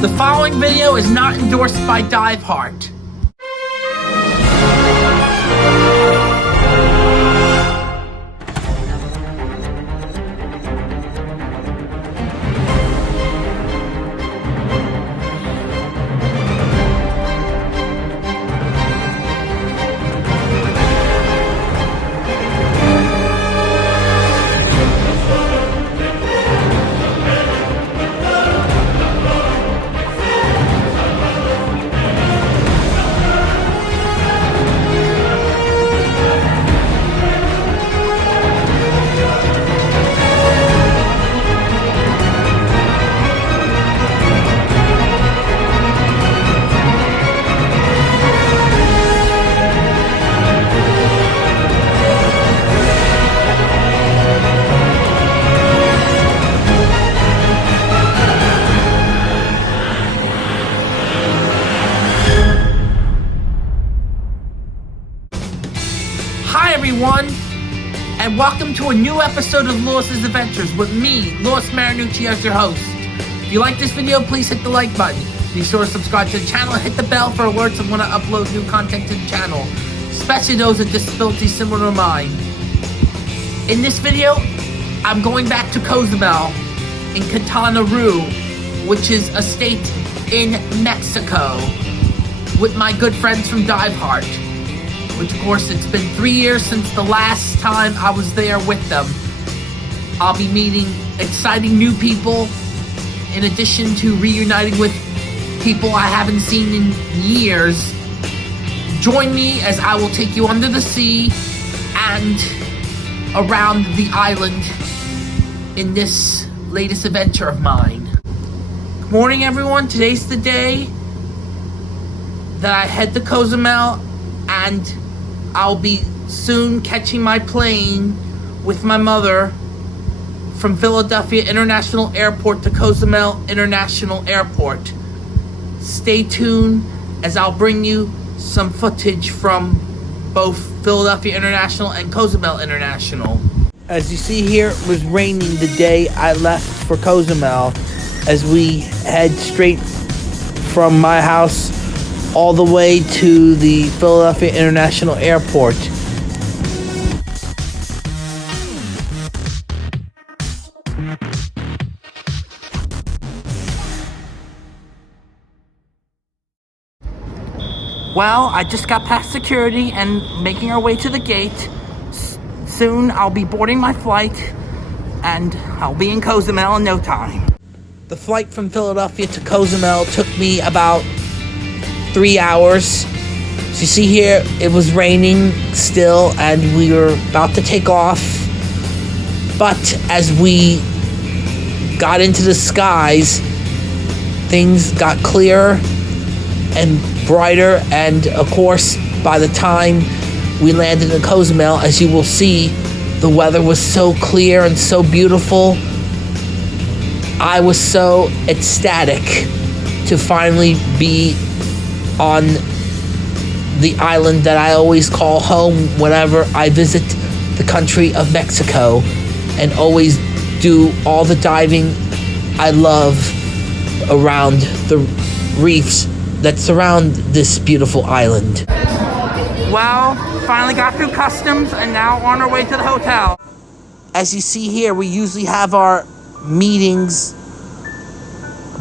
The following video is not endorsed by Diveheart. Hi everyone, and welcome to a new episode of Lewis's Adventures with me, Lewis Marinucci, as your host. If you like this video, please hit the like button. Be sure to subscribe to the channel and hit the bell for alerts of when I upload new content to the channel, especially those with disabilities similar to mine. In this video, I'm going back to Cozumel in Quintana Roo, which is a state in Mexico, with my good friends from Diveheart. Which, of course, it's been 3 years since the last time I was there with them. I'll be meeting exciting new people, in addition to reuniting with people I haven't seen in years. Join me as I will take you under the sea and around the island in this latest adventure of mine. Good morning, everyone. Today's the day that I head to Cozumel, and I'll be soon catching my plane with my mother from Philadelphia International Airport to Cozumel International Airport. Stay tuned as I'll bring you some footage from both Philadelphia International and Cozumel International. As you see here, it was raining the day I left for Cozumel as we head straight from my house all the way to the Philadelphia International Airport. Well, I just got past security and making our way to the gate. Soon I'll be boarding my flight and I'll be in Cozumel in no time. The flight from Philadelphia to Cozumel took me about 3 hours. So you see here, it was raining still and we were about to take off. But as we got into the skies, things got clearer and brighter, and of course, by the time we landed in Cozumel, as you will see, the weather was so clear and so beautiful. I was so ecstatic to finally be on the island that I always call home whenever I visit the country of Mexico, and always do all the diving I love around the reefs that surround this beautiful island. Well, finally got through customs and now on our way to the hotel. As you see here, we usually have our meetings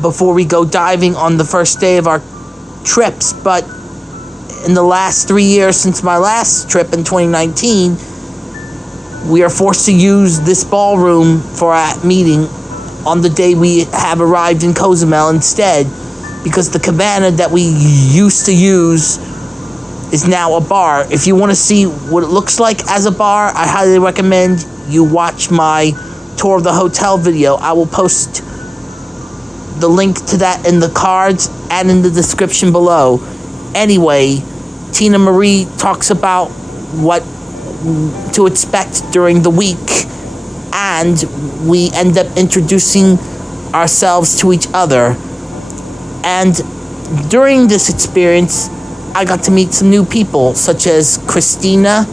before we go diving on the first day of our trips, but in the last 3 years since my last trip in 2019, we are forced to use this ballroom for our meeting on the day we have arrived in Cozumel instead, because the cabana that we used to use is now a bar. If you want to see what it looks like as a bar, I highly recommend you watch my tour of the hotel video. I will post the link to that in the cards and in the description below. Anyway, Tina Marie talks about what to expect during the week, and we end up introducing ourselves to each other. And during this experience, I got to meet some new people, such as Christina,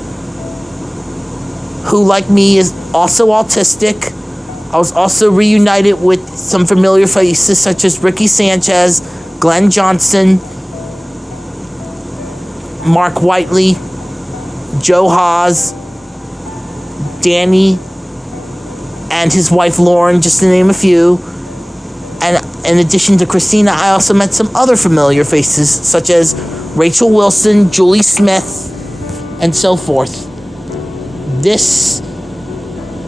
who, like me, is also autistic, I was also reunited with some familiar faces such as Ricky Sanchez, Glenn Johnson, Mark Whiteley, Joe Haas, Danny, and his wife Lauren, just to name a few. And in addition to Christina, I also met some other familiar faces such as Rachel Wilson, Julie Smith, and so forth. This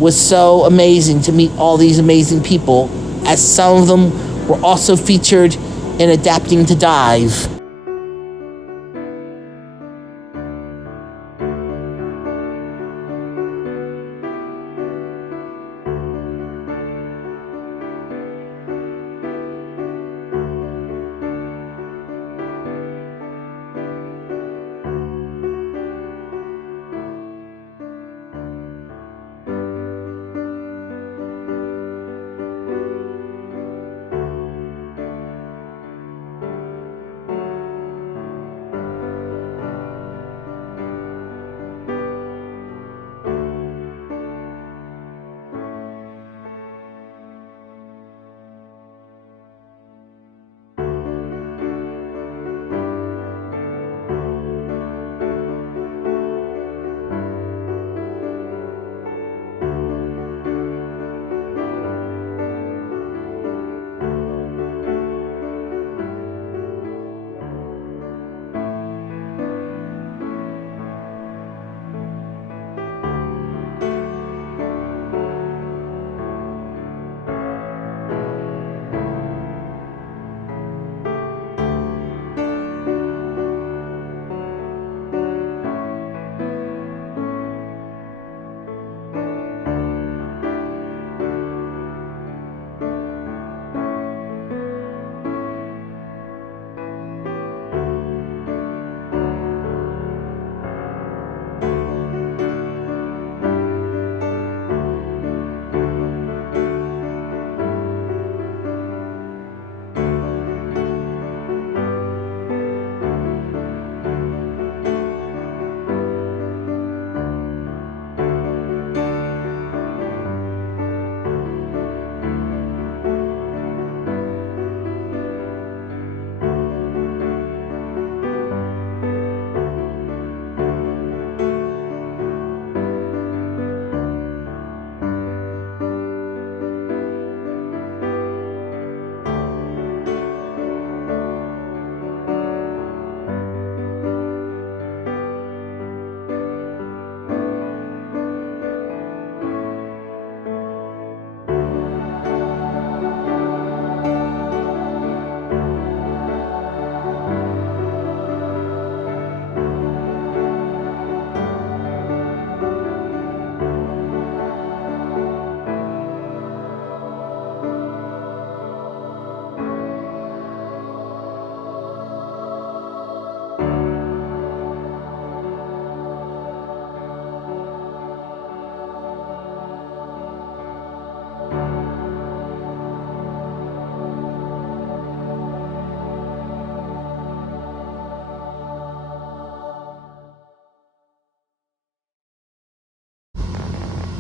was so amazing to meet all these amazing people, as some of them were also featured in Adapting to Dive.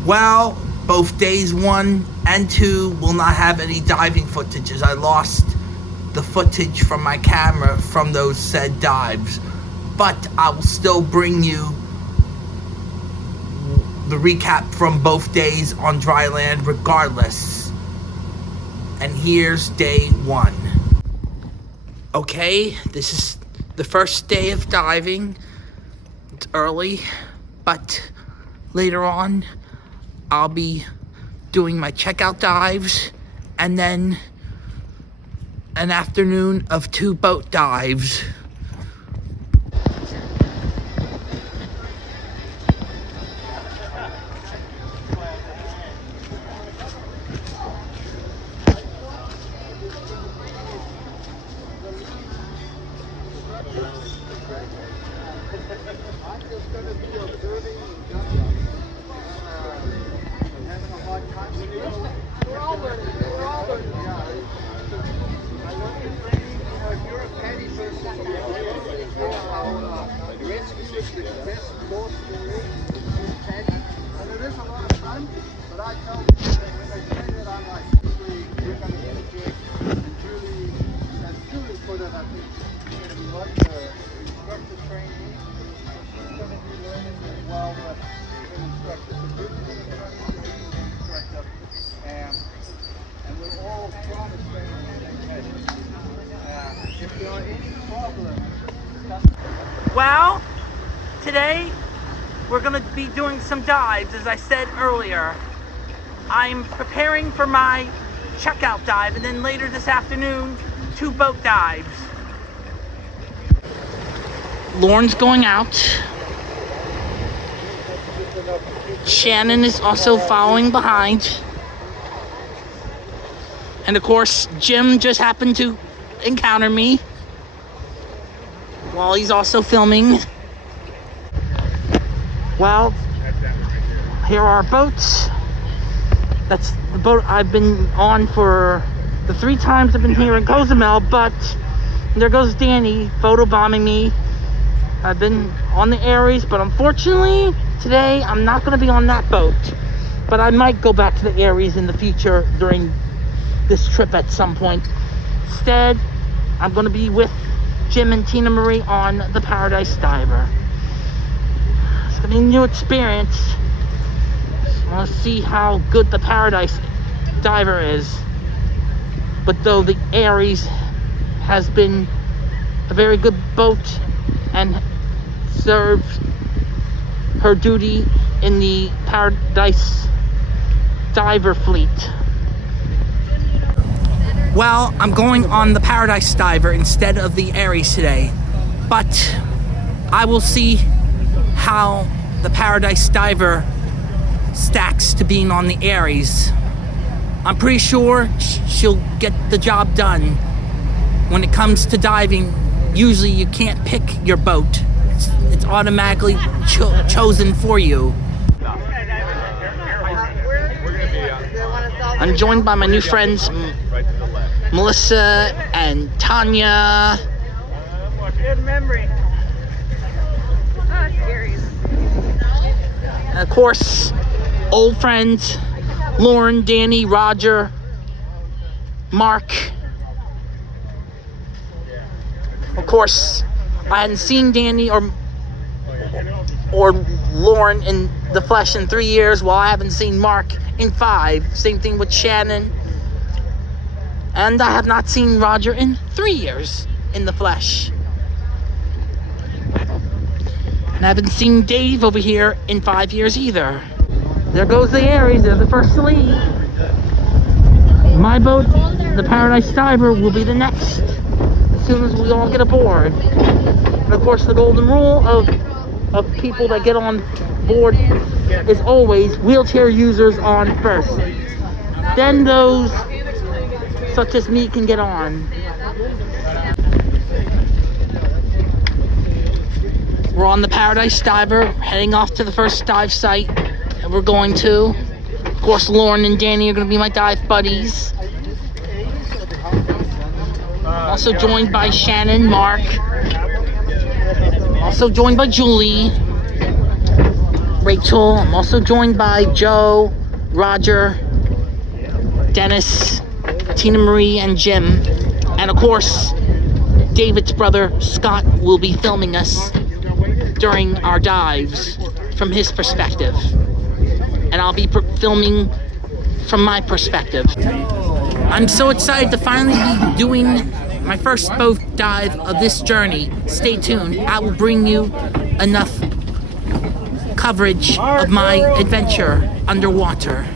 Well, both days 1 and 2 will not have any diving footage, as I lost the footage from my camera from those said dives. But I will still bring you the recap from both days on dry land regardless. And here's day 1. Okay, this is the first day of diving. It's early, but later on I'll be doing my checkout dives and then an afternoon of 2 boat dives. And it is a lot of fun, but I tell you, when I And we're all promised if there are any problems. Well, today we're going to be doing some dives, as I said earlier. I'm preparing for my checkout dive, and then later this afternoon, 2 boat dives. Lauren's going out. Shannon is also following behind. And of course, Jim just happened to encounter me while he's also filming. Well, here are our boats. That's the boat I've been on for the 3 times I've been here in Cozumel, but there goes Danny photobombing me. I've been on the Aries, but unfortunately, today I'm not going to be on that boat. But I might go back to the Aries in the future during this trip at some point. Instead, I'm going to be with Jim and Tina Marie on the Paradise Diver. It's going to be a new experience. I want to see how good the Paradise Diver is. But though the Aries has been a very good boat and served her duty in the Paradise Diver fleet. Well, I'm going on the Paradise Diver instead of the Aries today, but I will see how the Paradise Diver stacks to being on the Aries. I'm pretty sure she'll get the job done. When it comes to diving, usually you can't pick your boat. It's automatically chosen for you. I'm joined by my new friends, Melissa and Tanya. Good memory. Oh, scary. And of course, old friends, Lauren, Danny, Roger, Mark. Of course, I hadn't seen Danny or Lauren in the flesh in 3 years, while I haven't seen Mark in 5. Same thing with Shannon. And I have not seen Roger in 3 years in the flesh. And I haven't seen Dave over here in 5 years either. There goes the Aries, they're the first to leave. My boat, the Paradise Diver, will be the next, as soon as we all get aboard. And of course, the golden rule of people that get on board is always wheelchair users on first. Then those such as me can get on. We're on the Paradise Diver, heading off to the first dive site that we're going to. Of course, Lauren and Danny are going to be my dive buddies. Also joined by Shannon, Mark. Also joined by Julie, Rachel. I'm also joined by Joe, Roger, Dennis, Tina Marie, and Jim. And of course, David's brother, Scott, will be filming us during our dives from his perspective. And I'll be filming from my perspective. I'm so excited to finally be doing my first boat dive of this journey. Stay tuned. I will bring you enough coverage of my adventure underwater.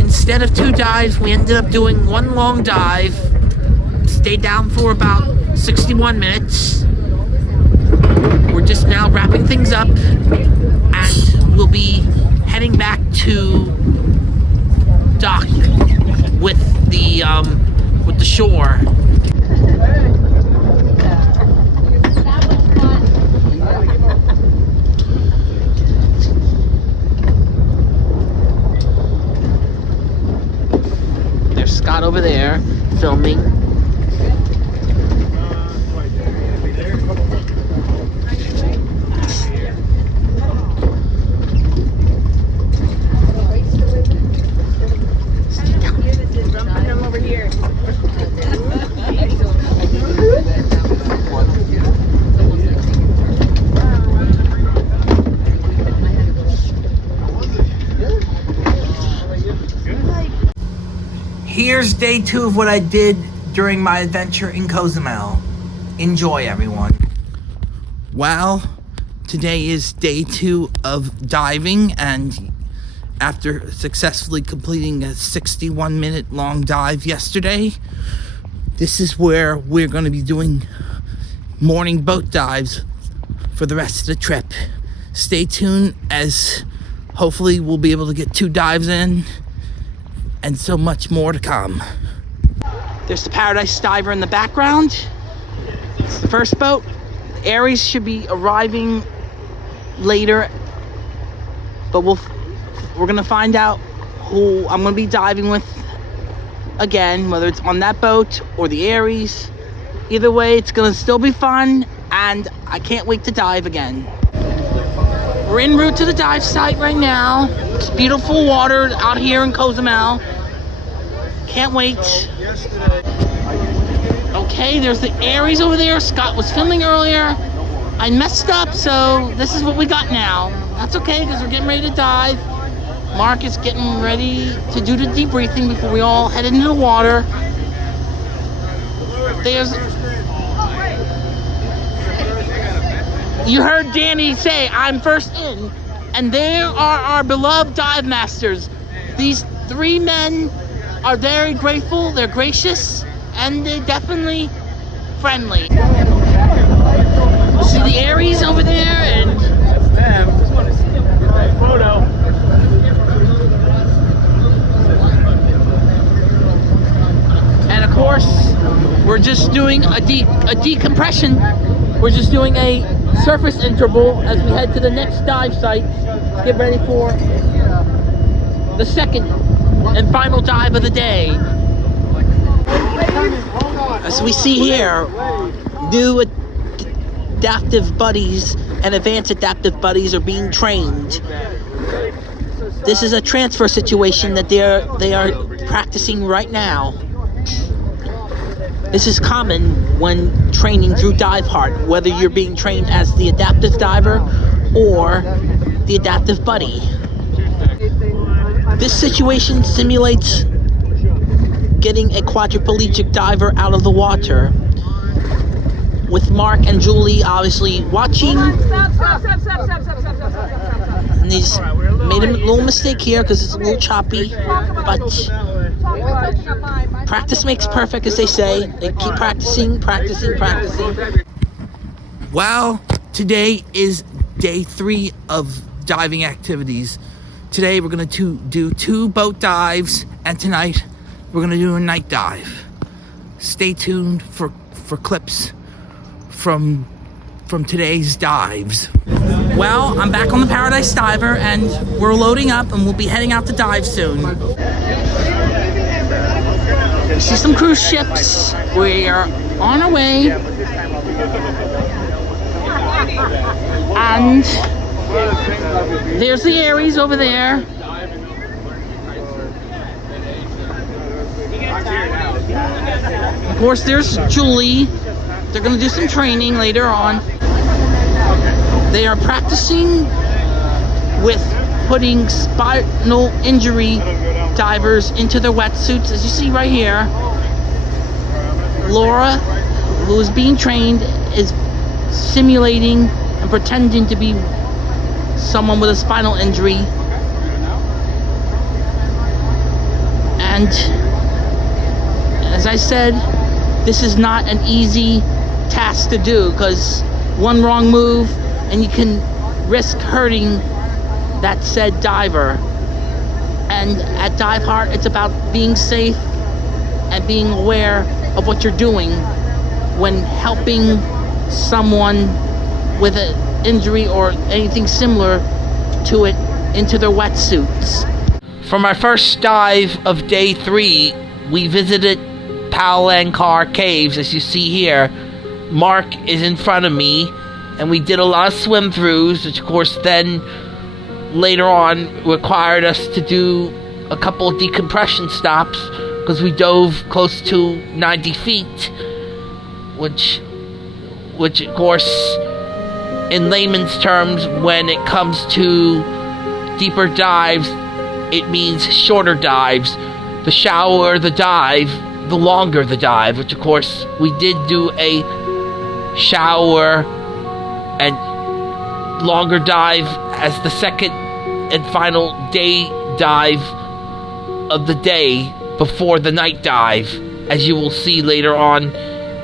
Instead of 2 dives, we ended up doing 1 long dive. Stayed down for about 61 minutes. We're just now wrapping things up, and we'll be heading back to dock with the shore. There's Scott over there filming. Here's day 2 of what I did during my adventure in Cozumel. Enjoy, everyone. Well, today is day 2 of diving, and after successfully completing a 61-minute long dive yesterday, this is where we're going to be doing morning boat dives for the rest of the trip. Stay tuned, as hopefully we'll be able to get 2 dives in, and so much more to come. There's the Paradise Diver in the background. It's the first boat. The Aries should be arriving later, but we're gonna find out who I'm gonna be diving with again, whether it's on that boat or the Aries. Either way, it's gonna still be fun, and I can't wait to dive again. We're en route to the dive site right now. It's beautiful water out here in Cozumel. Can't wait. Okay, there's the Aries over there. Scott was filming earlier. I messed up, so this is what we got now. That's okay, because we're getting ready to dive. Mark is getting ready to do the debriefing before we all head into the water. You heard Danny say, I'm first in. And there are our beloved dive masters. These 3 men are very grateful, they're gracious, and they're definitely friendly. See the Aries over there, and photo. And of course, we're just doing a decompression. We're just doing a surface interval as we head to the next dive site. Get ready for the second and final dive of the day. As we see here, new adaptive buddies and advanced adaptive buddies are being trained. This is a transfer situation that they are practicing right now. This is common when training through Diveheart, whether you're being trained as the adaptive diver or the adaptive buddy. This situation simulates getting a quadriplegic diver out of the water, with Mark and Julie obviously watching. And he's made a little mistake here because it's a little choppy, but practice makes perfect, as they say. They keep practicing. Well, today is day 3 of diving activities. Today we're going to do 2 boat dives, and tonight we're going to do a night dive. Stay tuned for clips from today's dives. Well, I'm back on the Paradise Diver, and we're loading up, and we'll be heading out to dive soon. You see some cruise ships. We are on our way. And there's the Aries over there. Of course, there's Julie. They're going to do some training later on. They are practicing with putting spinal injury divers into their wetsuits, as you see right here. Laura, who is being trained, is simulating and pretending to be someone with a spinal injury. And as I said, this is not an easy task to do, because one wrong move and you can risk hurting that said diver. And at Diveheart, it's about being safe and being aware of what you're doing when helping someone with an injury or anything similar to it into their wetsuits. For my first dive of day 3, we visited Palancar Caves, as you see here. Mark is in front of me, and we did a lot of swim-throughs, which of course then later on required us to do a couple of decompression stops, because we dove close to 90 feet, which of course, in layman's terms, when it comes to deeper dives, it means shorter dives. the shower, the dive, the longer the dive, which of course we did do a shower and longer dive as the second and final day dive of the day before the night dive, as you will see later on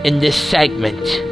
in this segment.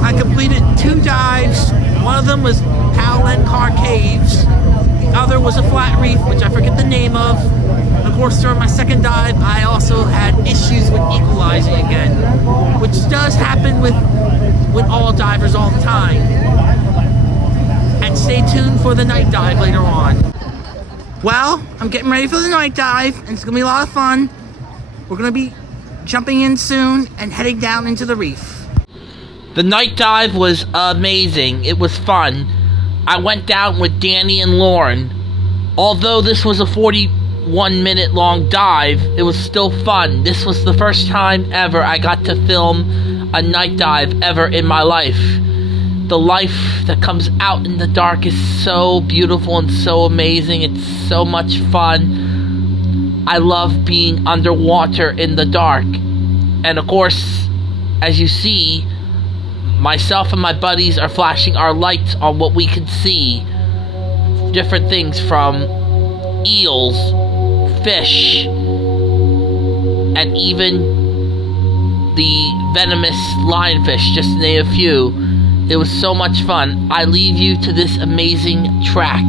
I completed 2 dives. One of them was Car Caves, other was a flat reef, which I forget the name of. Of course, during my second dive, I also had issues with equalizing again, which does happen with all divers all the time. And stay tuned for the night dive later on. Well, I'm getting ready for the night dive, and it's gonna be a lot of fun. We're gonna be jumping in soon and heading down into the reef. The night dive was amazing. It was fun. I went down with Danny and Lauren. Although this was a 41-minute long dive, it was still fun. This was the first time ever I got to film a night dive ever in my life. The life that comes out in the dark is so beautiful and so amazing. It's so much fun. I love being underwater in the dark. And of course, as you see, myself and my buddies are flashing our lights on what we can see. Different things from eels, fish, and even the venomous lionfish, just to name a few. It was so much fun. I leave you to this amazing track.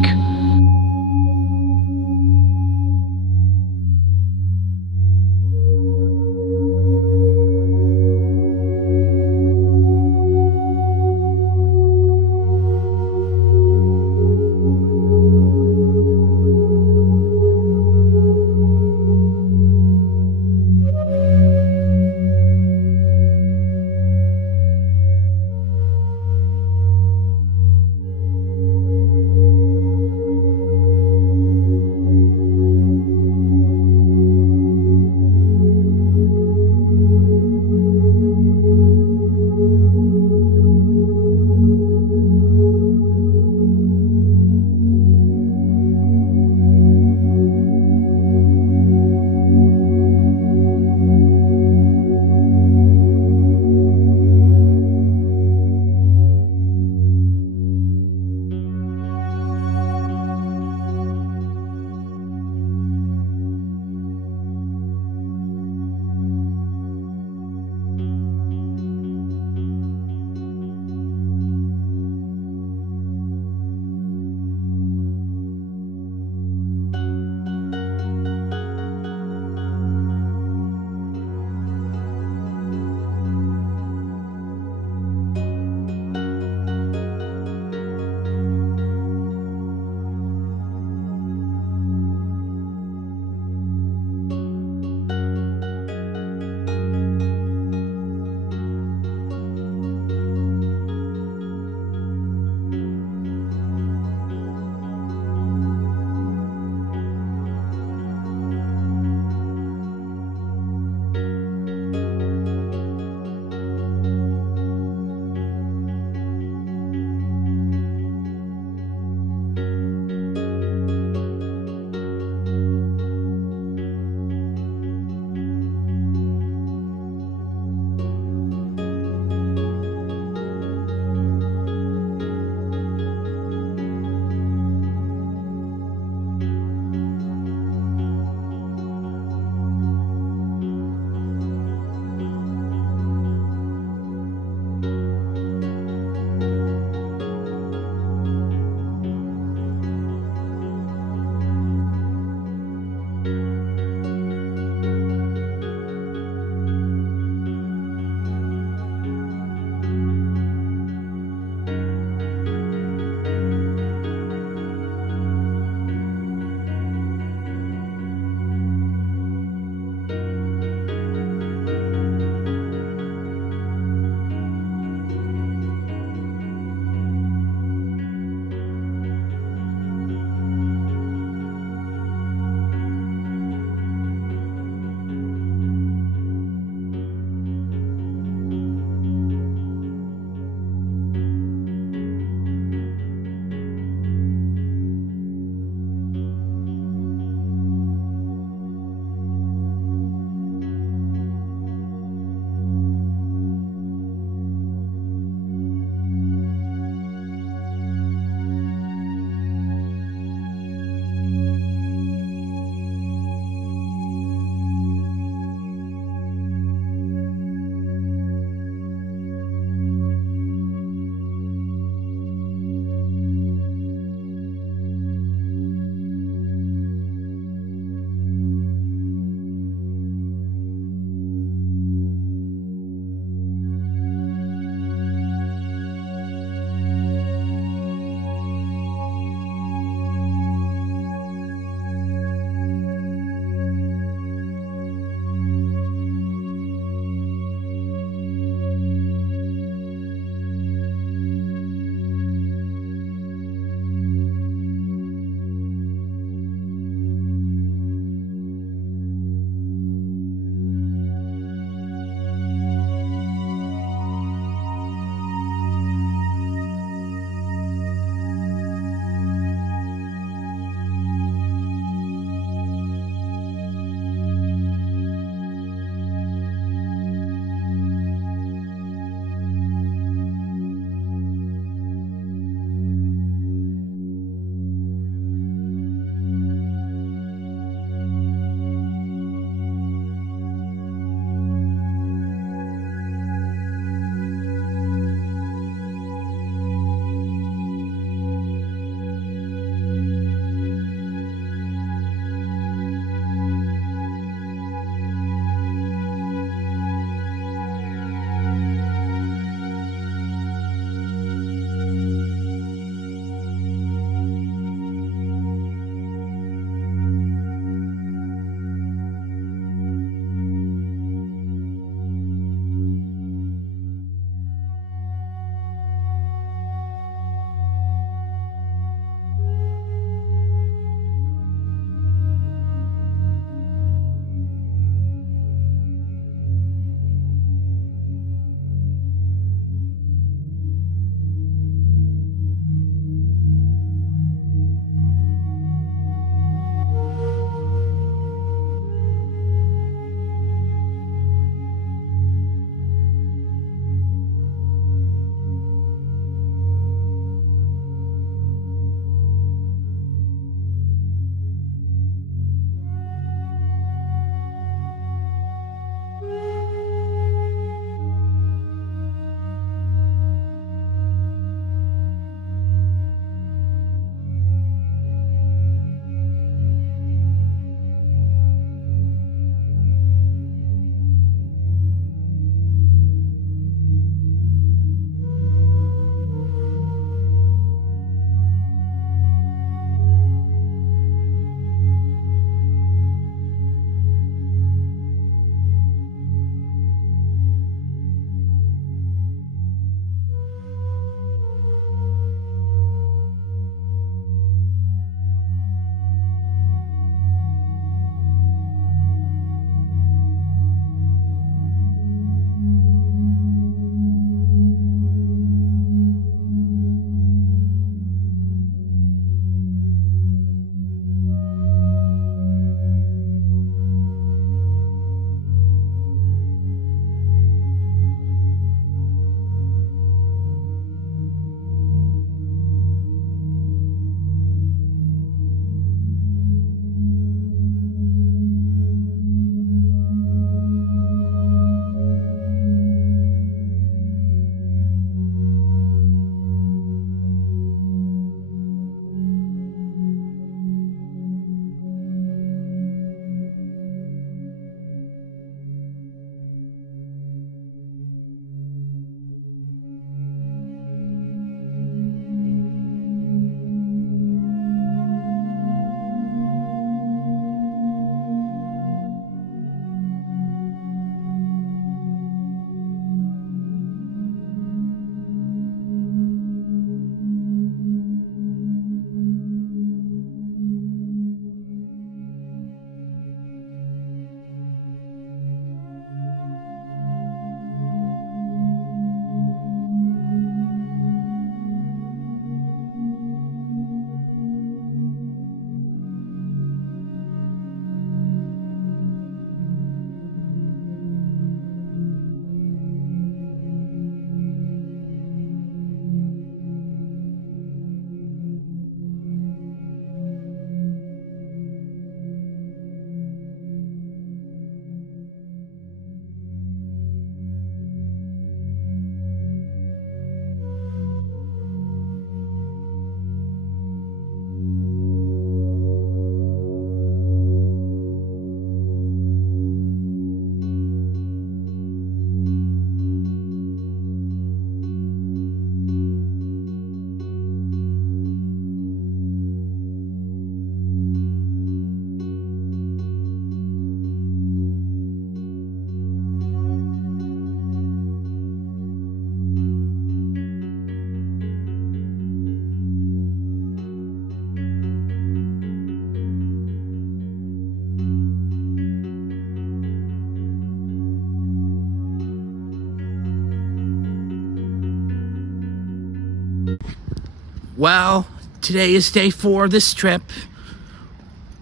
Well, today is day 4 of this trip.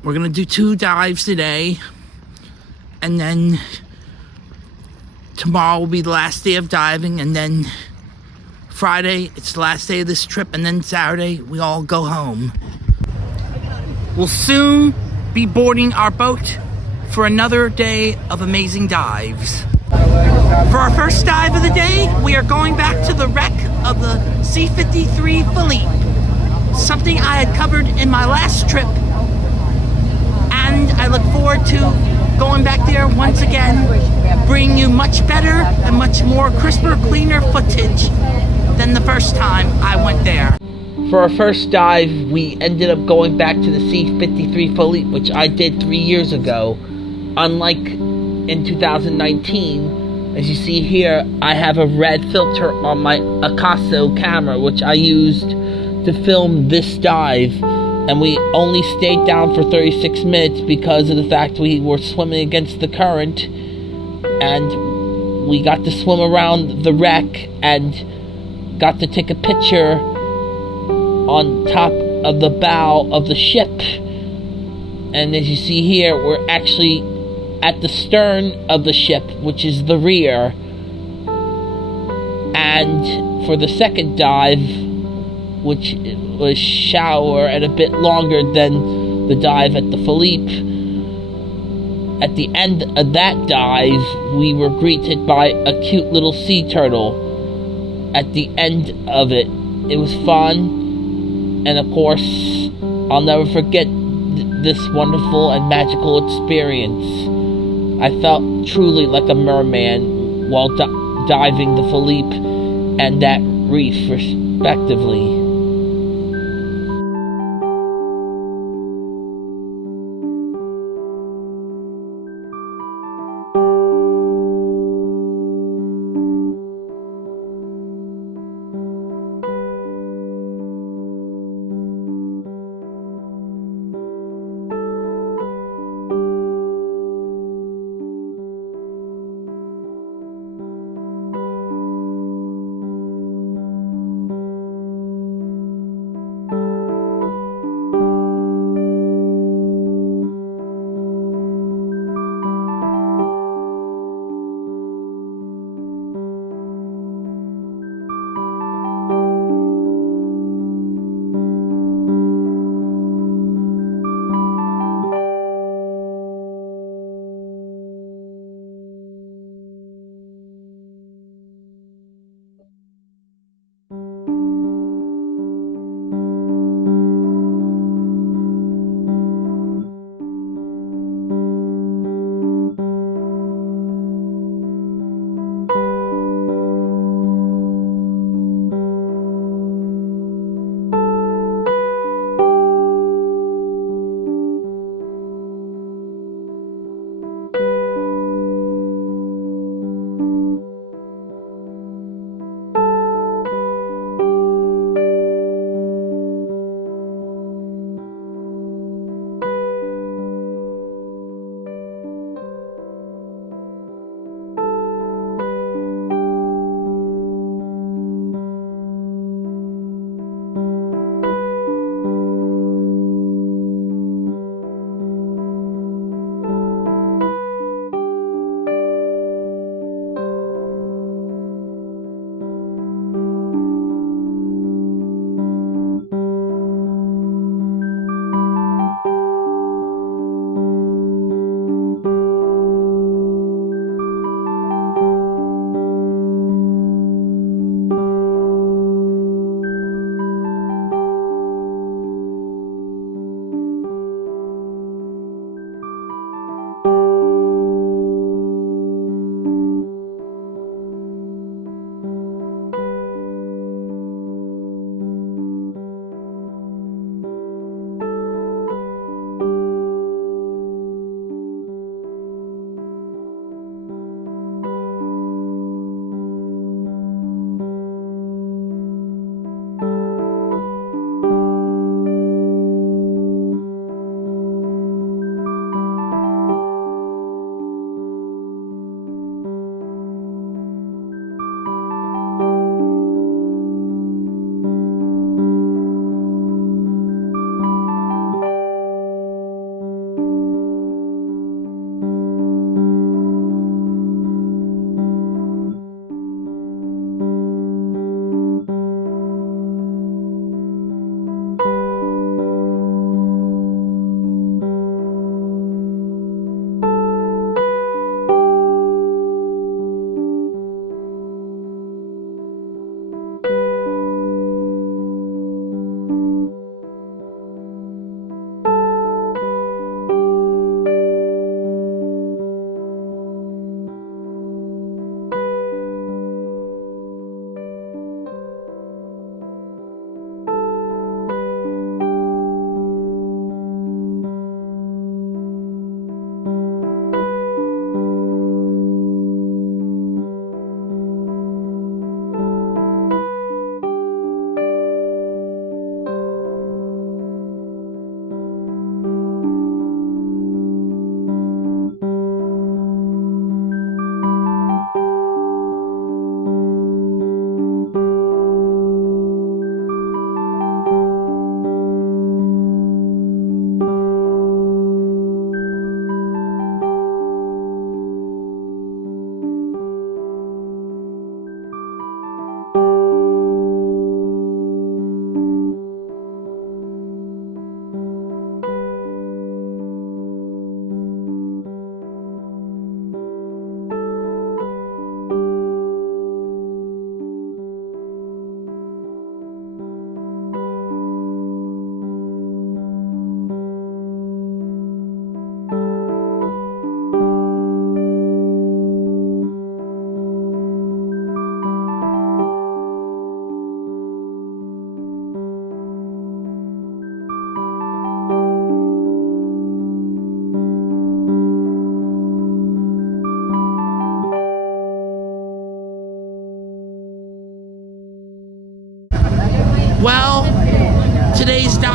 We're gonna do 2 dives today, and then tomorrow will be the last day of diving, and then Friday, it's the last day of this trip, and then Saturday, we all go home. We'll soon be boarding our boat for another day of amazing dives. For our first dive of the day, we are going back to the wreck of the C-53 Philippe, something I had covered in my last trip, and I look forward to going back there once again, bringing you much better and much more crisper, cleaner footage than the first time I went there. For our first dive, we ended up going back to the C-53 Philippe, which I did 3 years ago. Unlike in 2019, as you see here, I have a red filter on my Akaso camera, which I used to film this dive, and we only stayed down for 36 minutes because of the fact we were swimming against the current, and we got to swim around the wreck and got to take a picture on top of the bow of the ship. And as you see here, we're actually at the stern of the ship, which is the rear. And for the second dive, which was shallower and a bit longer than the dive at the Philippe, at the end of that dive, we were greeted by a cute little sea turtle at the end of it. It was fun, and of course, I'll never forget this wonderful and magical experience. I felt truly like a merman while diving the Philippe and that reef, respectively.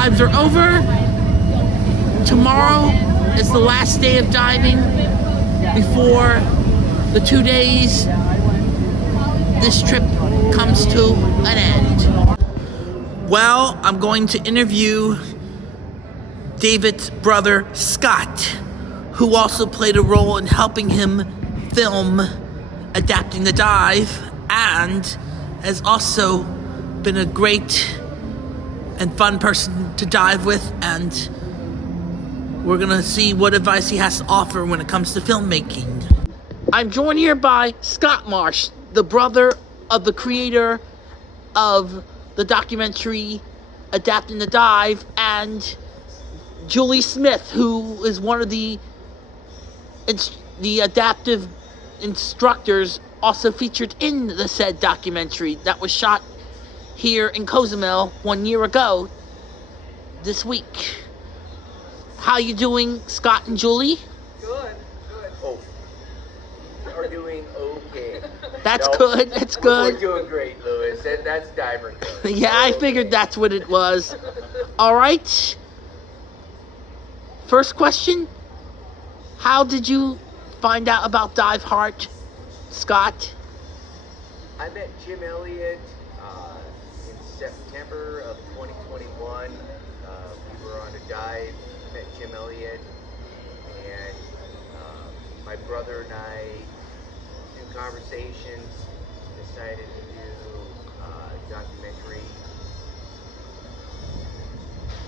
dives are over. Tomorrow is the last day of diving before the 2 days this trip comes to an end. Well, I'm going to interview David's brother, Scott, who also played a role in helping him film Adapting the Dive, and has also been a great and fun person to dive with, and we're gonna see what advice he has to offer when it comes to filmmaking. I'm joined here by Scott Marsh, the brother of the creator of the documentary Adapting the Dive, and Julie Smith, who is one of the adaptive instructors also featured in the said documentary that was shot here in Cozumel 1 year ago this week. How you doing, Scott and Julie? Good. Oh, we are doing okay. That's No, good. That's good. We're doing great, Lewis. That's diver code. Yeah, I figured that's what it was. All right. First question. How did you find out about Diveheart, Scott? I met Jim Elliott in September of 2021. We were on a dive, met Jim Elliott, and my brother and I, through conversations, decided to do a documentary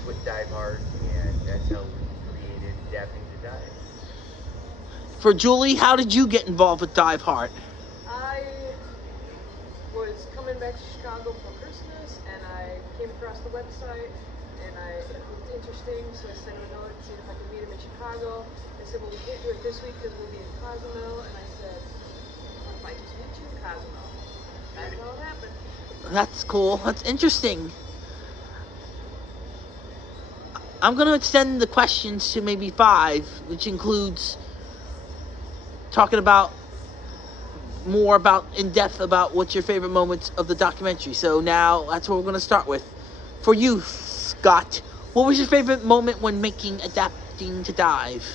with Diveheart, and that's how we created Adapting the Dive. For Julie, how did you get involved with Diveheart? I was coming back to Chicago for Christmas, and I came across the website, and it looked interesting, so I sent him a note to see if I could meet him in Chicago. They said, well, we can't do it this week because we'll be in Cozumel, and I said, I might just meet you in Cozumel. That's how it happened. That's cool. That's interesting. I'm going to extend the questions to maybe 5, which includes talking about more about in depth about what's your favorite moments of the documentary. So now that's what we're going to start with. For you, Scott, what was your favorite moment when making Adapting to Dive?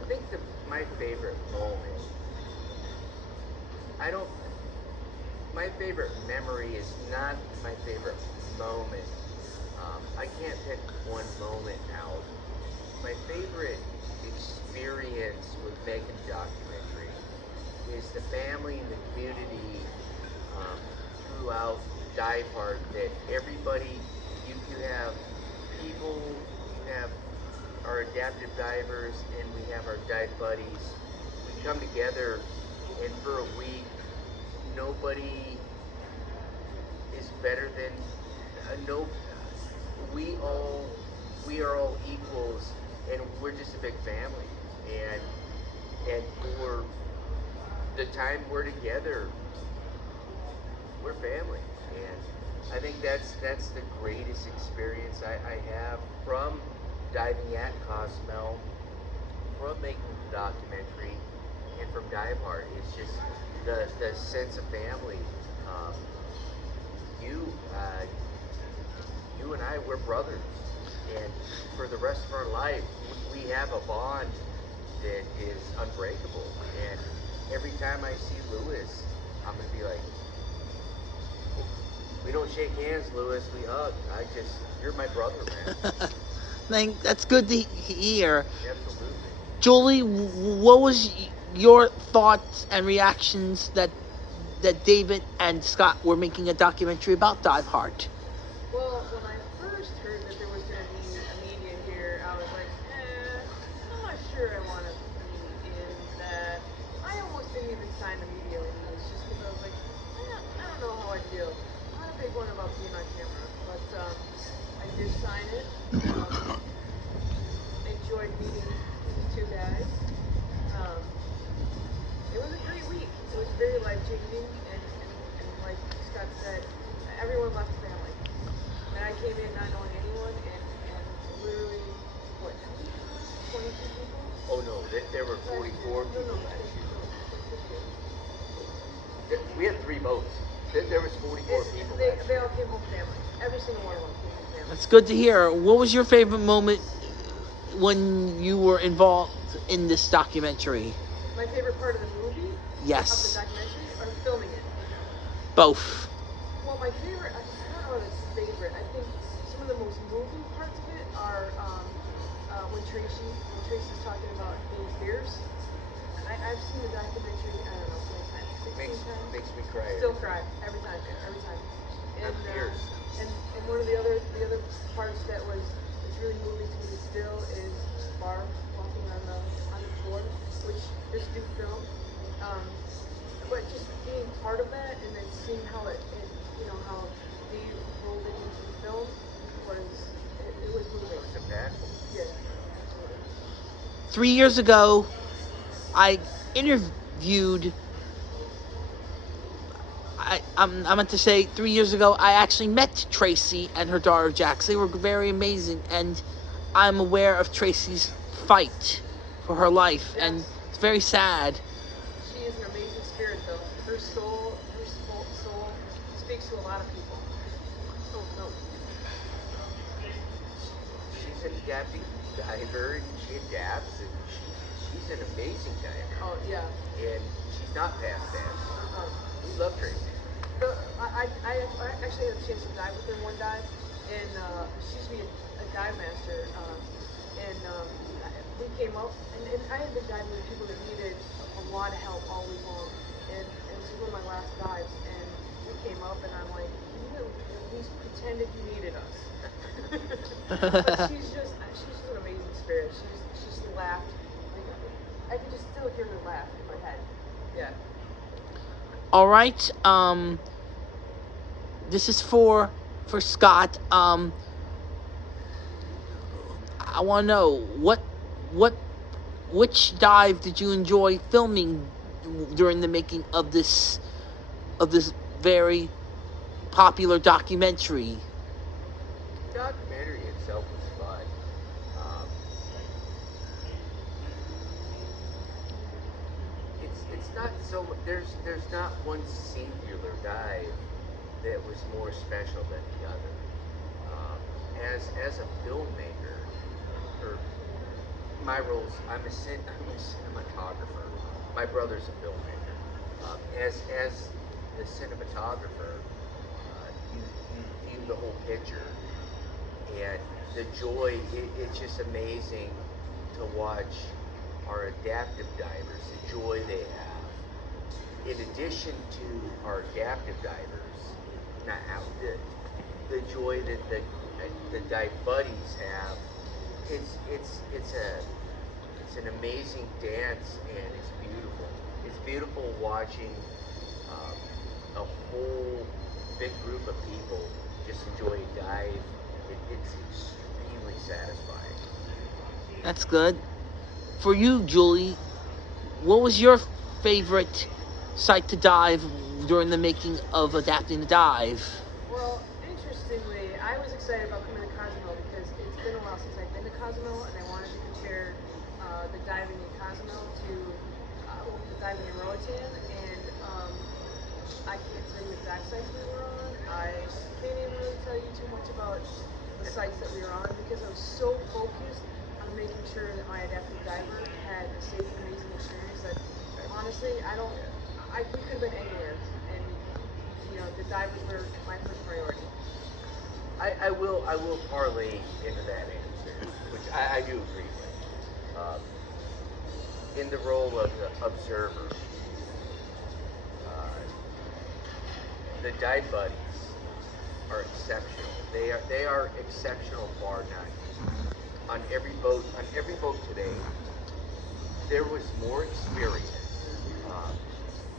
I think my favorite moment, my favorite memory is not my favorite moment. I can't pick one moment out. My favorite experience with making a documentary is the family and the community throughout Diveheart, that everybody, you have people, you have our adaptive divers, and we have our dive buddies. We come together, and for a week, nobody is better than we are all equals, and we're just a big family. And for the time we're together, we're family. And I think that's the greatest experience I have from diving at Cozumel, from making the documentary, and from Diveheart. It's just the sense of family. You and I, we're brothers, and for the rest of our life, we have a bond that is unbreakable. And every time I see Lewis, I'm gonna be like, we don't shake hands, Lewis, we hug. You're my brother, man. That's good to hear. Absolutely. Julie, what was your thoughts and reactions that David and Scott were making a documentary about Diveheart? Well, when I first heard that there was going to be a media here, I was like, I'm not sure I want to be in that. I almost didn't even sign the media release just because I was like, I don't know how I feel. I'm not a big one about being on camera, but I did sign it. Enjoyed meeting these two guys. It was a great week. It was very life-changing, and like Scott said, everyone left family. And I came in not knowing anyone, and literally, 22 people? Oh no, there were 44 people. No. We had 3 boats. There was 44 people. They all came home family. Every single one of them came home family. That's good to hear. What was your favorite moment when you were involved in this documentary? My favorite part of the movie? Yes. Of the documentary? Or filming it? Both. Well, my favorite, I don't know if it's favorite. I think some of the most moving parts of it are when Tracy's talking about being fierce. I've seen the documentary, I don't know, 20 times, 16 times. Makes me cry. Still cry every time. I'm fierce. And one of the other parts that's really moving to me still is Bram walking on the floor, which this Duke filmed. But just being part of that and then seeing how how Dave rolled it into the film it was moving. It was impactful. Yeah, absolutely. 3 years ago, I interviewed. I meant to say 3 years ago, I actually met Tracy and her daughter Jax. They were very amazing, and I'm aware of Tracy's fight for her life, Yes. and it's very sad. She is an amazing spirit, though. Her soul speaks to a lot of people. No. She's an adapting diver, and she adapts, and she's an amazing diver. Oh yeah. And she's not past that. We love Tracy. I actually had a chance to dive with her one dive, and she used to be a dive master, and we came up, and I had been diving with people that needed a lot of help all week long, and this is one of my last dives, and we came up, and I'm like, you at least pretended you needed us. But she's just an amazing spirit. She just laughed. Like, I could just still hear her laugh in my head. Yeah. All right. This is for Scott. I want to know which dive did you enjoy filming during the making of this very popular documentary? The documentary itself was fun. It's not so. There's not one singular dive that was more special than the other. As a filmmaker, or my roles, I'm a cinematographer. My brother's a filmmaker. As the cinematographer, you view the whole picture, and the joy. It's just amazing to watch our adaptive divers, the joy they have. In addition to our adaptive divers, the joy that the dive buddies have, it's an amazing dance, and it's beautiful. It's beautiful watching a whole big group of people just enjoy a dive. It's extremely satisfying. That's good. For you, Julie, what was your favorite site to dive during the making of Adapting the Dive? Well, interestingly, I was excited about coming to Cozumel because it's been a while since I've been to Cozumel, and I wanted to compare the diving in Cozumel to the diving in Roatan, and I can't tell you exact sites we were on. I can't even really tell you too much about the sites that we were on because I was so focused on making sure that my adaptive diver had a safe and amazing experience that honestly, we could have been anywhere, and the divers were my first priority. I will parlay into that answer, which I do agree with. In the role of the observer, the dive buddies are exceptional. They are exceptional bar none. On every boat today, there was more experience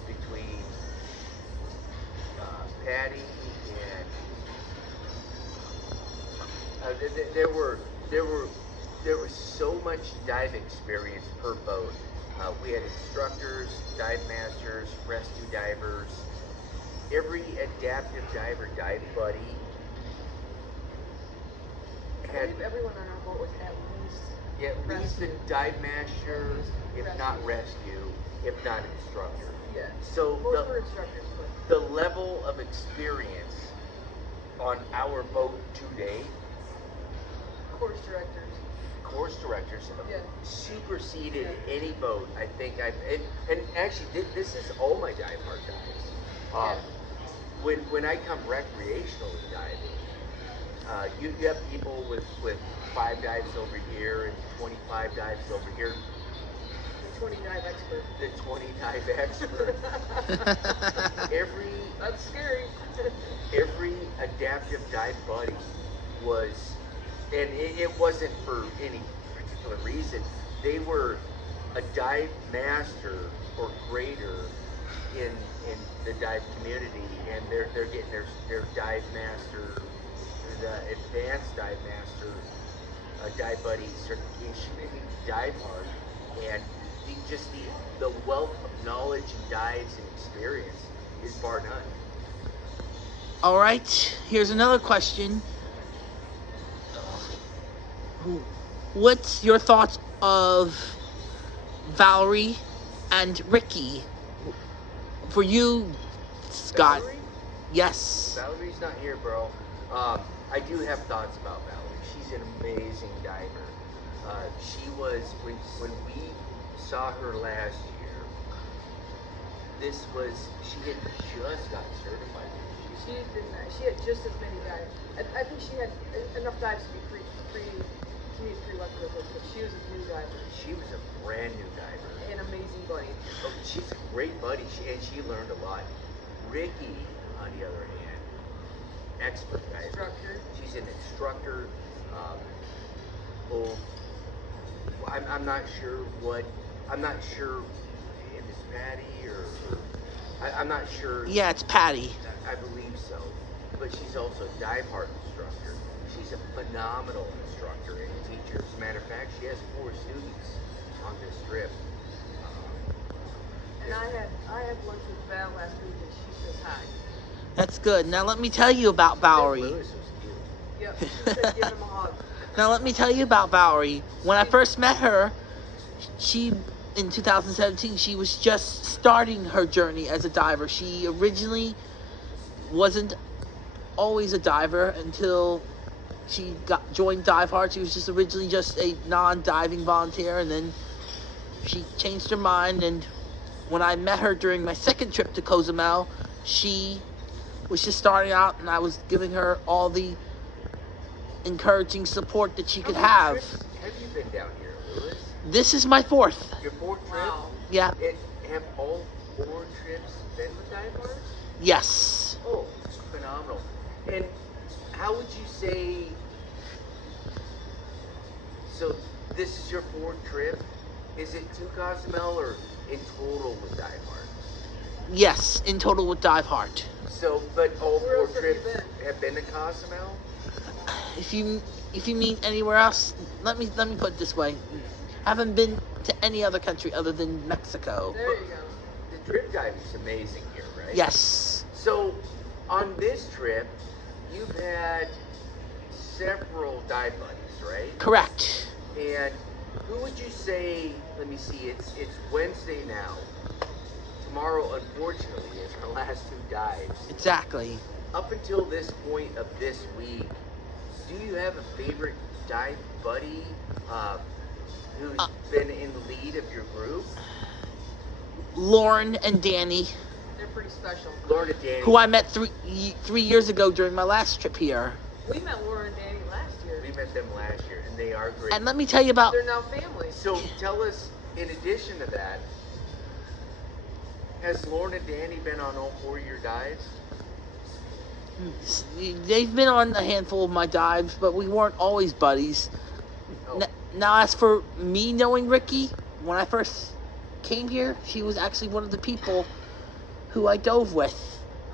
between Patty and there was so much dive experience per boat. We had instructors, dive masters, rescue divers. Every adaptive diver, dive buddy I believe everyone on our boat was at least a dive master, if not rescue, if not instructor. Yeah. So Most were instructors, but the level of experience on our boat today, course directors have Yeah. superseded any boat I think and actually this is all my Diveheart dives. Yeah. When I come recreationally diving, you have people with 5 dives over here and 25 dives over here. The 20 dive expert. The 20 dive expert. That's scary. Every adaptive dive buddy was, and it wasn't for any particular reason. They were a dive master or greater in the dive community, and they're getting their dive master, the advanced dive master, dive buddy certification in Diveheart, and the wealth of knowledge and dives and experience is bar none. All right, here's another question. What's your thoughts of Valerie and Ricky? For you, Scott. Valerie? Yes. Valerie's not here, bro. I do have thoughts about Valerie. She's an amazing diver. She was, when we saw her last year, she had just got certified. She had just as many dives. I think she had enough dives to be pre-elected with her, but she was a new diver. She was a brand new diver. An amazing buddy. Oh, she's a great buddy, and she learned a lot. Ricky, on the other hand, expert diver. Instructor. She's an instructor. I'm not sure if it's Patty or I'm not sure. Yeah, it's Patty. I believe so. But she's also a Diveheart instructor. She's a phenomenal instructor and teacher. As a matter of fact, she has 4 students on this trip. And I had lunch with Val last week, and she says hi. That's good. Now let me tell you about Valerie. Lewis was cute. Yep, she said give him a hug. Now let me tell you about Valerie. When I first met her, in 2017, she was just starting her journey as a diver. She originally wasn't always a diver until she joined Diveheart. She was just originally just a non-diving volunteer, and then she changed her mind. And when I met her during my second trip to Cozumel, she was just starting out, and I was giving her all the encouraging support that she could How have. many trips have you been down here, Lewis? This is my 4th. Your 4th trip? Wow. Yeah. Have all 4 trips been with Diveheart? Yes. Oh, phenomenal. And how would you say, so this is your 4th trip? Is it to Cozumel or in total with Diveheart? Yes, in total with Diveheart. So, but all Where 4 else have you trips have been to Cozumel? If you mean anywhere else, let me put it this way. I haven't been to any other country other than Mexico. There you go. The trip diving is amazing here, right? Yes. So, on this trip, you've had several dive buddies, right? Correct. And who would you say, let me see, it's Wednesday now. Tomorrow, unfortunately, is our last 2 dives. Exactly. Up until this point of this week, do you have a favorite dive buddy who's been in the lead of your group? Lauren and Danny, They're pretty special. Lauren and Danny. who I met 3 years ago during my last trip here. We met Laura and Danny last year. We met them last year, and they are great. And let me tell you about... They're now family. So tell us, in addition to that, has Lauren and Danny been on all 4 of your dives? They've been on a handful of my dives, but we weren't always buddies. Oh. Now, as for me knowing Ricky, when I first came here, she was actually one of the people who I dove with.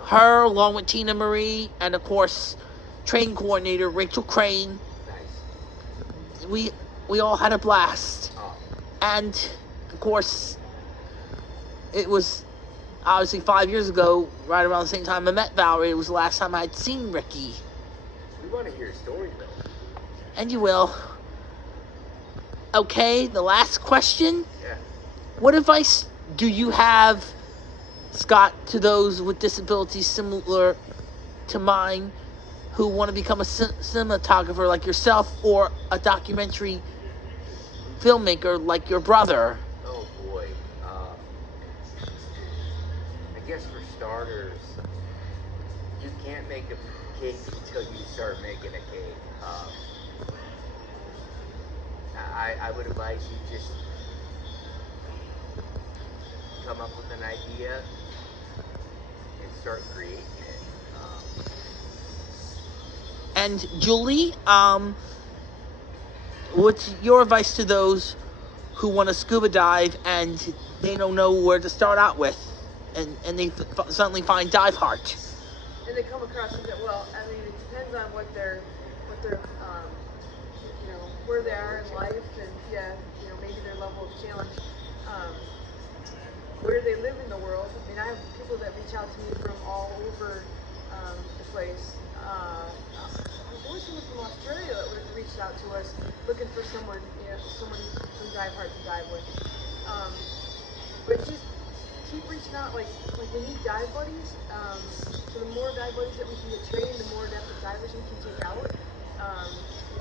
Her, along with Tina Marie, and of course, training coordinator Rachel Crane. Nice. We all had a blast. Oh. And, of course, it was obviously 5 years ago, right around the same time I met Valerie. It was the last time I'd seen Ricky. We want to hear a story, though. And you will. Okay, the last question. Yeah. What advice do you have Scott, to those with disabilities similar to mine who want to become a cinematographer like yourself or a documentary filmmaker like your brother? Oh boy. I guess for starters, you can't make a cake until you start making a cake. I would advise you just come up with an idea and start creating it. And Julie, what's your advice to those who want to scuba dive and they don't know where to start out with, and they suddenly find Diveheart? And they come across it. Well, I mean, it depends on what they're you know, where they are in life, and yeah, you know, maybe their level of challenge, where they live in the world. I mean, I have people that reach out to me from all over the place. There was someone from Australia that reached out to us looking for someone, you know, someone from Diveheart to dive with. But just keep reaching out. Like we need dive buddies. So the more dive buddies that we can get trained, the more adaptive divers we can take out. You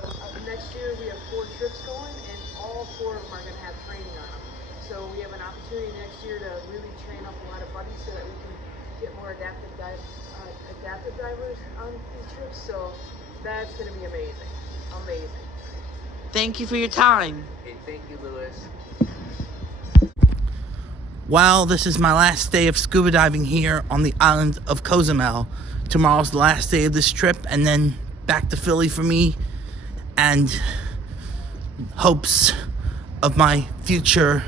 know, next year we have 4 trips going, and all 4 of them are going to have training on them. So we have an opportunity next year to really train up a lot of buddies so that we can get more adaptive divers on these trips. So that's going to be amazing. Amazing. Thank you for your time. Hey, thank you, Lewis. Well, this is my last day of scuba diving here on the island of Cozumel. Tomorrow's the last day of this trip, and then back to Philly for me, and hopes of my future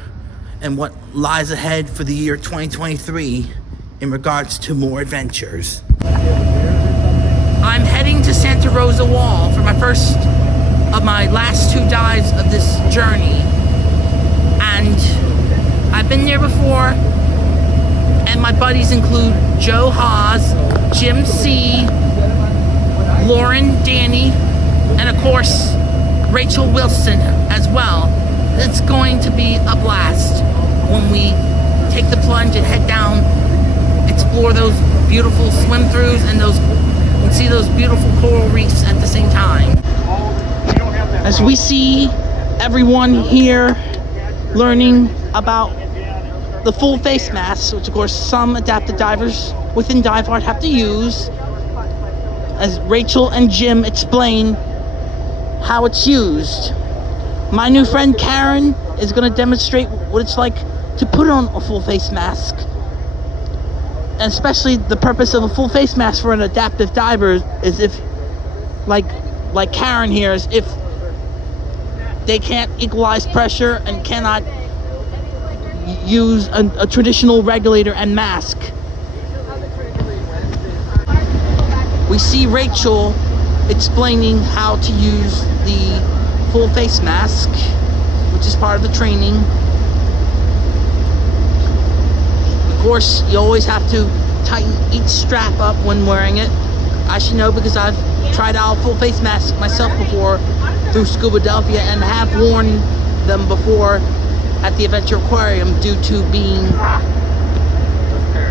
and what lies ahead for the year 2023 in regards to more adventures. I'm heading to Santa Rosa Wall for my first of my last 2 dives of this journey, and I've been there before, and my buddies include Joe Haas, Jim C., Lauren, Danny, and of course Rachel Wilson as well. It's going to be a blast when we take the plunge and head down, explore those beautiful swim-throughs and see those beautiful coral reefs at the same time. As we see everyone here learning about the full face masks, which of course some adaptive divers within Diveheart have to use, as Rachel and Jim explain how it's used. My new friend Karen is going to demonstrate what it's like to put on a full face mask, and especially the purpose of a full face mask for an adaptive diver is if, like Karen here, is if they can't equalize pressure and cannot use a traditional regulator and mask. We see Rachel explaining how to use the full face mask, which is part of the training. Of course, you always have to tighten each strap up when wearing it. I should know because I've tried out full face masks myself before through Scubadelphia and have worn them before at the Adventure Aquarium due to being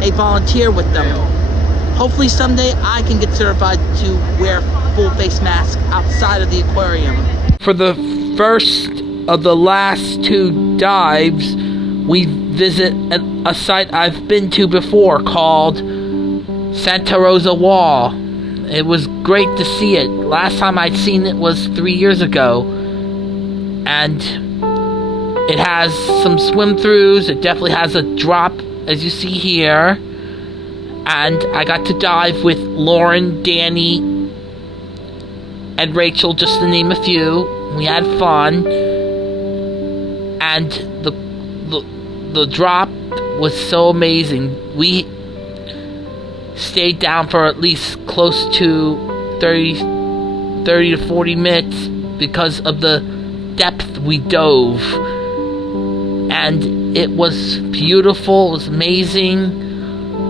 a volunteer with them. Hopefully someday I can get certified to wear full face mask outside of the aquarium. For the first of the last 2 dives, we visit a site I've been to before called Santa Rosa Wall. It was great to see it. Last time I'd seen it was 3 years ago, and it has some swim-throughs. It definitely has a drop, as you see here. And I got to dive with Lauren, Danny, and Rachel, just to name a few. We had fun. And the drop was so amazing. We stayed down for at least close to 30 to 40 minutes because of the depth we dove. And it was beautiful. It was amazing.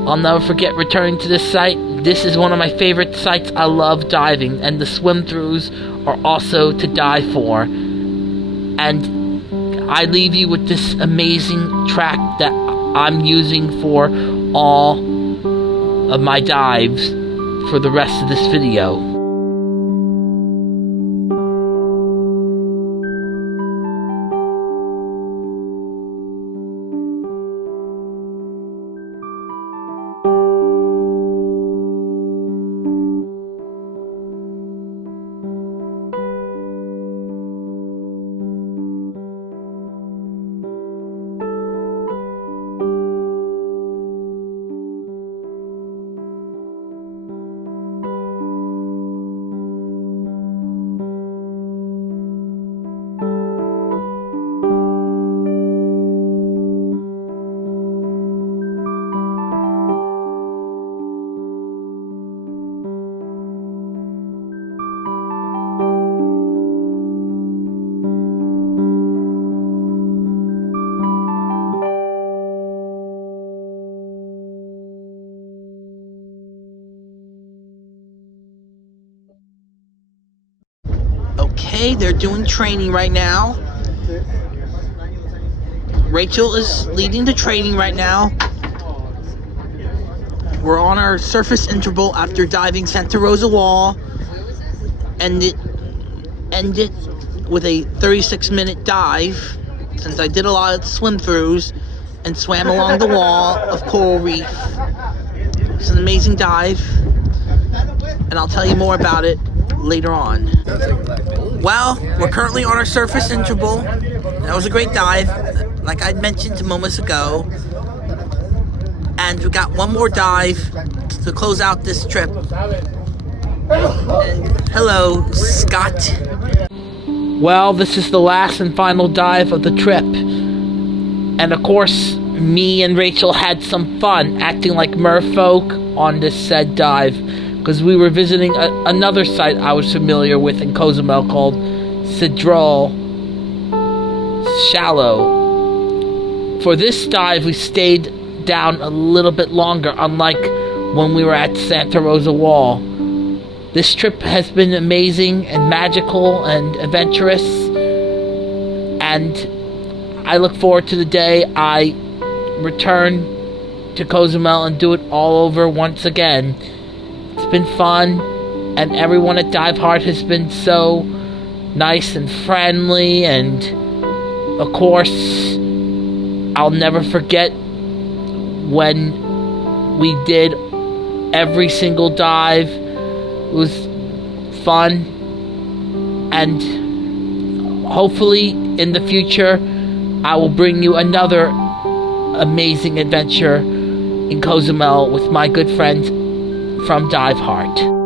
I'll never forget returning to this site. This is one of my favorite sites. I love diving, and the swim-throughs are also to die for. And I leave you with this amazing track that I'm using for all of my dives for the rest of this video. Okay, they're doing training right now. Rachel is leading the training right now. We're on our surface interval after diving Santa Rosa Wall, and it ended with a 36-minute dive, since I did a lot of swim-throughs and swam along the wall of Coral Reef. It's an amazing dive, and I'll tell you more about it later on. Well, we're currently on our surface interval. That was a great dive, like I mentioned moments ago. And we got one more dive to close out this trip. And hello, Scott. Well, this is the last and final dive of the trip. And of course, me and Rachel had some fun acting like merfolk on this said dive, because we were visiting another site I was familiar with in Cozumel called Cedral Shallow. For this dive, we stayed down a little bit longer, unlike when we were at Santa Rosa Wall. This trip has been amazing and magical and adventurous, and I look forward to the day I return to Cozumel and do it all over once again. It's been fun, and everyone at Diveheart has been so nice and friendly, and of course, I'll never forget when we did every single dive. It was fun, and hopefully in the future I will bring you another amazing adventure in Cozumel with my good friends from Diveheart.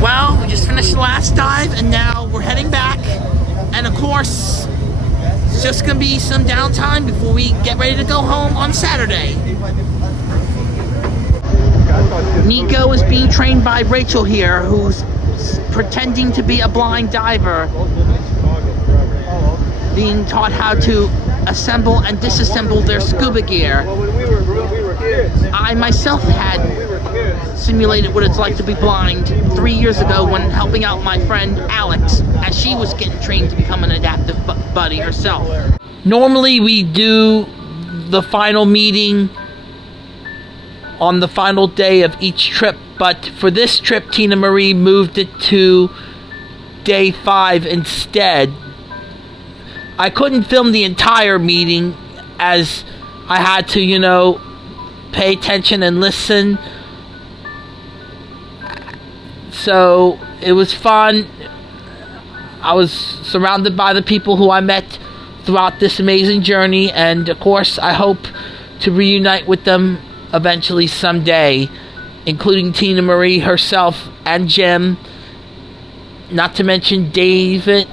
Well, we just finished the last dive, and now we're heading back. And of course, it's just gonna be some downtime before we get ready to go home on Saturday. Nico is being trained by Rachel here, who's pretending to be a blind diver, being taught how to assemble and disassemble their scuba gear. I myself had simulated what it's like to be blind 3 years ago when helping out my friend Alex as she was getting trained to become an adaptive buddy herself. Normally we do the final meeting on the final day of each trip, but for this trip Tina Marie moved it to day 5 instead. I couldn't film the entire meeting as I had to, pay attention and listen. So it was fun. I was surrounded by the people who I met throughout this amazing journey, and of course I hope to reunite with them eventually someday, including Tina Marie herself and Jim, not to mention David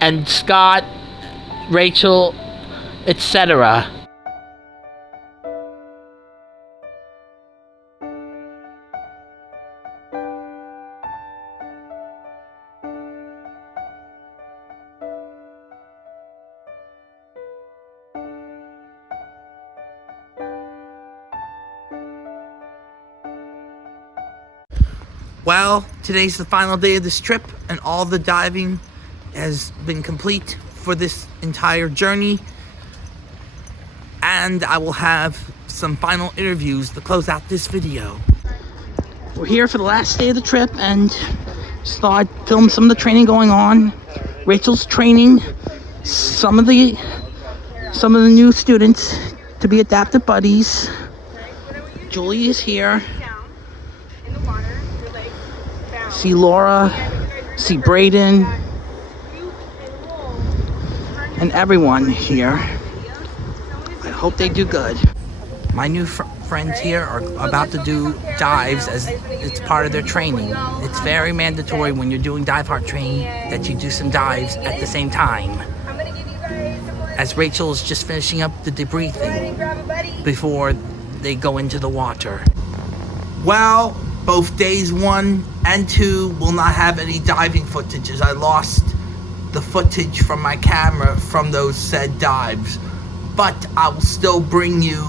and Scott, Rachel, etc. Well, today's the final day of this trip, and all the diving has been complete for this entire journey. And I will have some final interviews to close out this video. We're here for the last day of the trip, and just thought I'd film some of the training going on. Rachel's training some of the new students to be adaptive buddies. Julie is here. See Laura, see Braden, and everyone here. I hope they do good. My new friends here are about to do dives as it's part of their training. It's very mandatory when you're doing Diveheart training that you do some dives at the same time. As Rachel is just finishing up the debriefing before they go into the water. Well, both days 1 and 2 will not have any diving footage, as I lost the footage from my camera from those said dives. But I will still bring you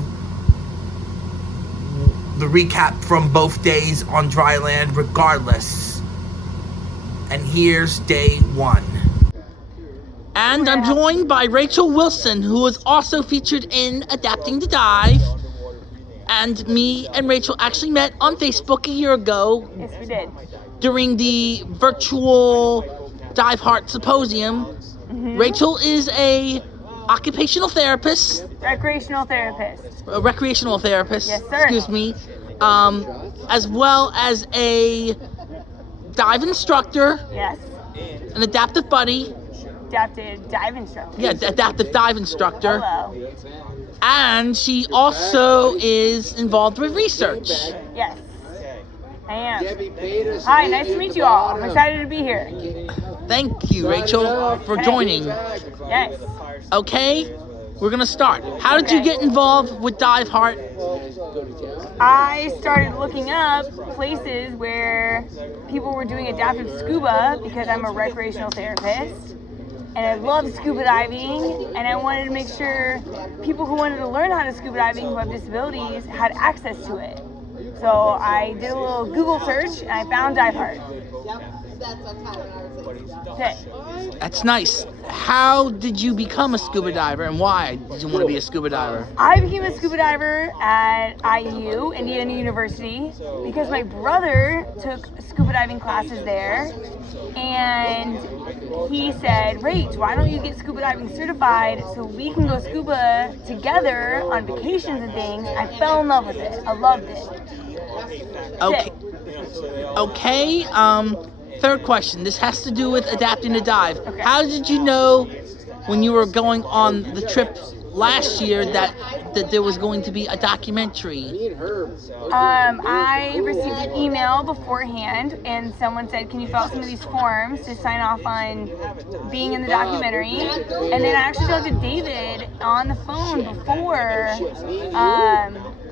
the recap from both days on dry land regardless. And here's day 1. And I'm joined by Rachel Wilson, who was also featured in Adapting to Dive. And me and Rachel actually met on Facebook a year ago. Yes, we did. During the virtual Diveheart Symposium. Mm-hmm. Rachel is a occupational therapist. Recreational therapist. A recreational therapist. Yes, sir. Excuse me. As well as a dive instructor. Yes. An adaptive buddy. Adaptive dive instructor. Yeah, adaptive dive instructor. Hello. And she also is involved with research. Yes, I am. Hi, nice to meet you all. I'm excited to be here. Thank you, Rachel, for joining. Yes. Okay, we're gonna start. How did you get involved with Diveheart? I started looking up places where people were doing adaptive scuba because I'm a recreational therapist. And I love scuba diving, and I wanted to make sure people who wanted to learn how to scuba diving who have disabilities had access to it. So I did a little Google search, and I found Diveheart. Okay. That's nice. How did you become a scuba diver, and why did you want to be a scuba diver? I became a scuba diver at IU, Indiana University, because my brother took scuba diving classes there, and he said, Rach, why don't you get scuba diving certified so we can go scuba together on vacations and things. I fell in love with it. I loved it. Okay, third question. This has to do with adapting to dive. Okay. How did you know when you were going on the trip last year that there was going to be a documentary? I received an email beforehand, and someone said, can you fill out some of these forms to sign off on being in the documentary? And then I actually talked to David on the phone before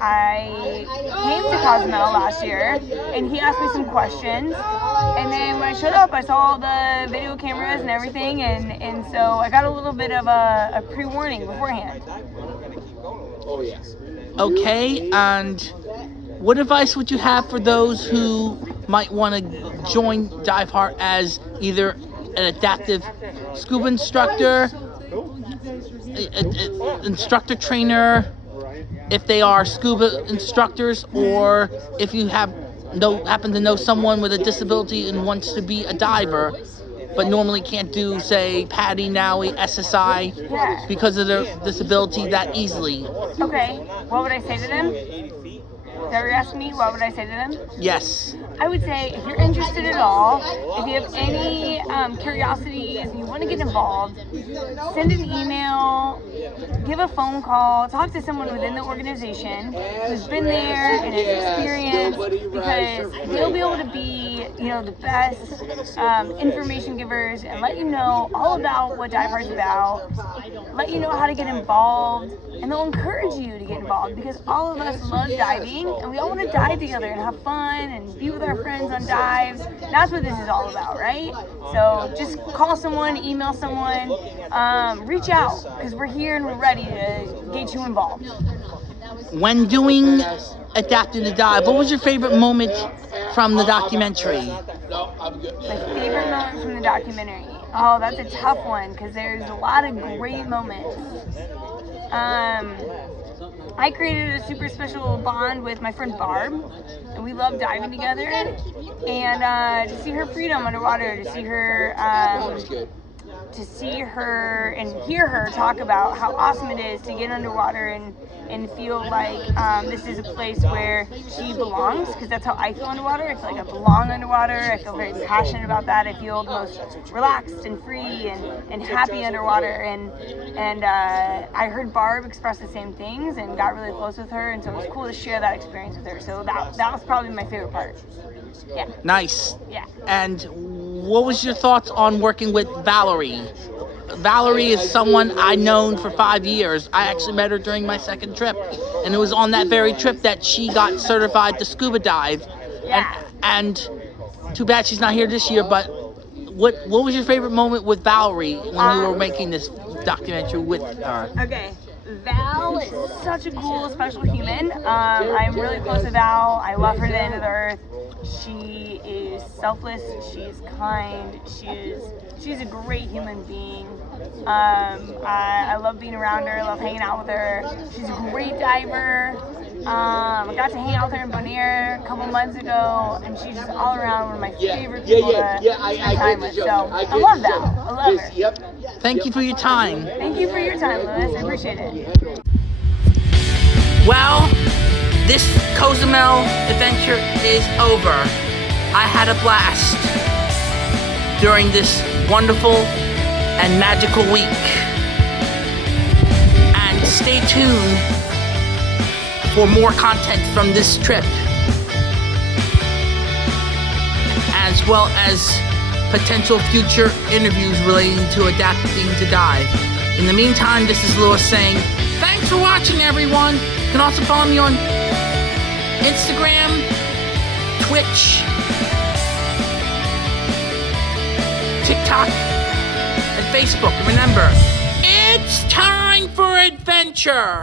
I came to Cozumel last year, and he asked me some questions. And then when I showed up, I saw the video cameras and everything, and so I got a little bit of a pre-warning beforehand. Okay, and what advice would you have for those who might want to join Diveheart as either an adaptive scuba instructor, instructor trainer, if they are scuba instructors, or if you happen to know someone with a disability and wants to be a diver? but normally can't do, say, PADI, NAUI, SSI, Yeah. because of their disability that easily? Okay, what would I say to them? Is that what you're asking me? What would I say to them? Yes. I would say if you're interested at all, if you have any curiosities and you want to get involved, send an email, give a phone call, talk to someone within the organization who's been there and has experience, because they'll be able to be, you know, the best information givers and let you know all about what Diveheart's about, let you know how to get involved, and they'll encourage you to get involved, because all of us love diving and we all want to dive together and have fun and be with our friends on dives. That's what this is all about, right? So just call someone, email someone, reach out, because we're here and we're ready to get you involved. When doing Adapting to Dive, what was your favorite moment from the documentary? My favorite moment from the documentary? Oh, that's a tough one, because there's a lot of great moments. I created a super special bond with my friend Barb, and we love diving together. And to see her freedom underwater, to see her and hear her talk about how awesome it is to get underwater and feel like this is a place where she belongs, because that's how I feel underwater. I feel like I belong underwater. I feel very passionate about that. I feel the most relaxed and free and happy underwater. And I heard Barb express the same things and got really close with her, and so it was cool to share that experience with her. So that was probably my favorite part. Yeah. Nice. Yeah. And what was your thoughts on working with Valerie? Valerie is someone I've known for 5 years. I actually met her during my second trip, and it was on that very trip that she got certified to scuba dive. Yeah. And too bad she's not here this year, but what was your favorite moment with Valerie when you were making this documentary with her? Okay. Val is such a cool, special human. I'm really close to Val. I love her to the end of the earth. She is selfless. She's kind. She's a great human being. I love being around her. I love hanging out with her. She's a great diver. I got to hang out with her in Bonaire a couple months ago, and she's just all around one of my favorite people to spend time with. So I love Val. I love her. Thank you for your time. Thank you for your time, Lewis. I appreciate it. Well, this Cozumel adventure is over. I had a blast during this wonderful and magical week. And stay tuned for more content from this trip, as well as potential future interviews relating to adapting to dive. In the meantime, this is Lewis saying, thanks for watching, everyone. You can also follow me on Instagram, Twitch, TikTok, and Facebook. And remember, it's time for adventure.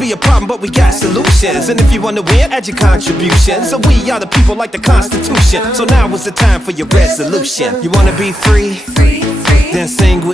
Be a problem, but we got solutions. And if you want to win, add your contribution. So we are the people like the Constitution. So now is the time for your resolution. You want to be free? Then sing with